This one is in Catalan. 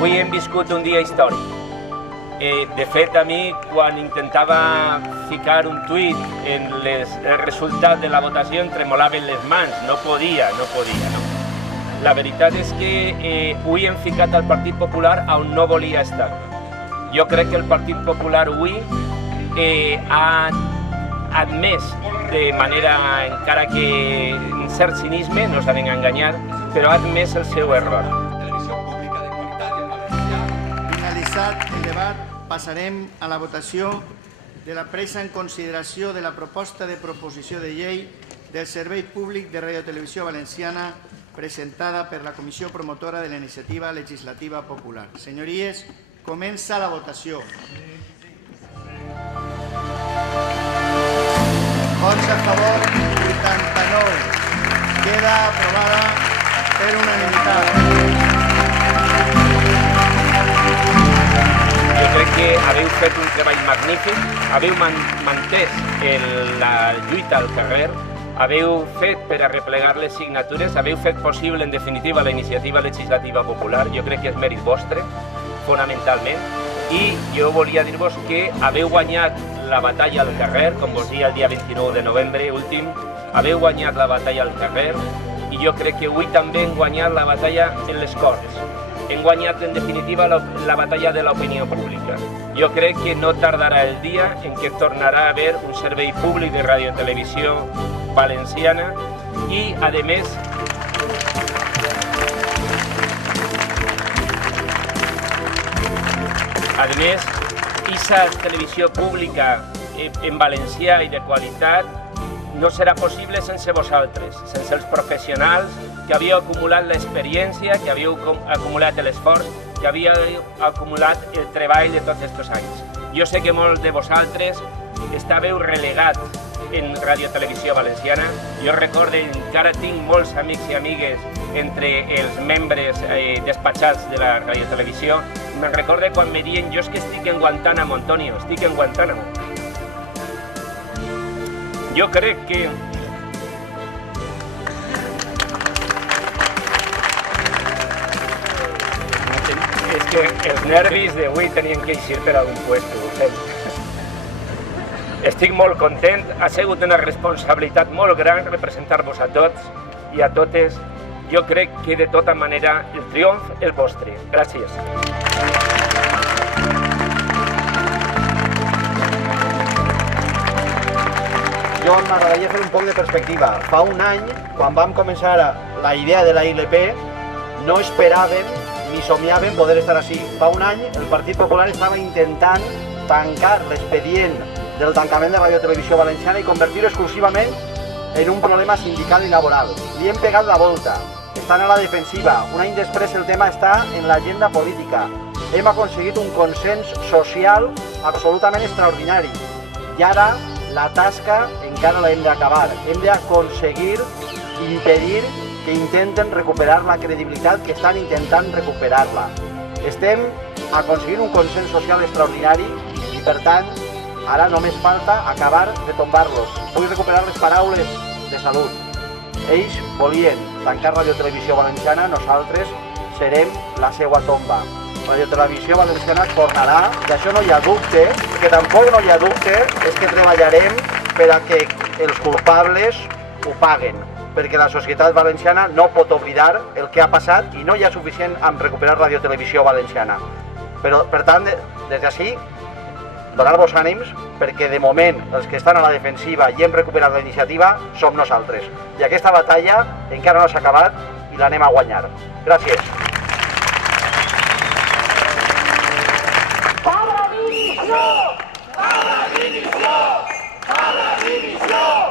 Avui hem viscut un dia històric. De fet, a mi, quan intentava ficar un tuit en el resultat de la votació, em tremolaven les mans, no podia. La veritat és que avui hem ficat el Partit Popular on no volia estar. Jo crec que el Partit Popular avui ha admès de manera, encara que en cert cinisme, no s'han d'enganyar, però ha admès el seu error. Finalitzat el debat, passarem a la votació de la presa en consideració de la proposta de proposició de llei del Servei Públic de Radio Televisió Valenciana presentada per la Comissió Promotora de la Iniciativa Legislativa Popular. Senyories, comença la votació. Vots a favor, 89. Queda aprovada per unanimitat. Jo crec que haveu fet un treball magnífic, haveu mantès la lluita al carrer, haveu fet per arreplegar les signatures, haveu fet possible, en definitiva, la iniciativa legislativa popular. Jo crec que és mèrit vostre, fonamentalment, i jo volia dir-vos que haveu guanyat la batalla al carrer, com vos dia el dia 29 de novembre últim, haveu guanyat la batalla al carrer, i jo crec que avui també hem guanyat la batalla en les Corts. Hem guanyat, en definitiva, la batalla de l'opinió pública. Jo crec que no tardarà el dia en què tornarà a haver un servei públic de ràdio i televisió valenciana i, a més, aquesta televisió pública en valencià i de qualitat no serà possible sense vosaltres, sense els professionals que havíeu acumulat l'experiència, que havíeu acumulat l'esforç, que havíeu acumulat el treball de tots aquests anys. Jo sé que molts de vosaltres estàveu relegats en Ràdio Televisió Valenciana. Jo recordo, encara tinc molts amics i amigues entre els membres despatxats de la Ràdio Televisió. Me'n recordo quan me diuen, jo és que estic en Guantánamo, Antonio, estic en Guantánamo. Jo crec que és que els nervis d'avui tenien que eixir per algun puesto. Estic molt content, ha sigut una responsabilitat molt gran representar-vos a tots i a totes. Jo crec que de tota manera el triomf és vostre. Gràcies. Jo m'agradaria fer un poc de perspectiva. Fa un any, quan vam començar la idea de la ILP, no esperàvem ni somiàvem poder estar així. Fa un any el Partit Popular estava intentant tancar l'expedient del tancament de Ràdio Televisió Valenciana i convertir-ho exclusivament en un problema sindical i laboral. Li hem pegat la volta, estan a la defensiva. Un any després el tema està en l'agenda política. Hem aconseguit un consens social absolutament extraordinari. I ara la tasca encara l'hem d'acabar. Hem d'aconseguir impedir que intenten recuperar la credibilitat que estan intentant recuperar-la. Estem aconseguint un consens social extraordinari i, per tant, ara només falta acabar de tombar-los. Vull recuperar les paraules de Salut. Ells volien tancar Ràdio Televisió Valenciana, nosaltres serem la seva tomba. Ràdio Televisió Valenciana tornarà, d'això no hi ha dubte, que tampoc no hi ha dubte, és que treballarem per a que els culpables ho paguen, perquè la societat valenciana no pot oblidar el que ha passat i no hi ha suficient amb recuperar Ràdio Televisió Valenciana. Però, per tant, des d'ací, donar-vos ànims, perquè de moment els que estan a la defensiva i hem recuperat la iniciativa som nosaltres. I aquesta batalla encara no s'ha acabat i l'anem a guanyar. Gràcies. ¡A la división! ¡A la división! ¡A la división!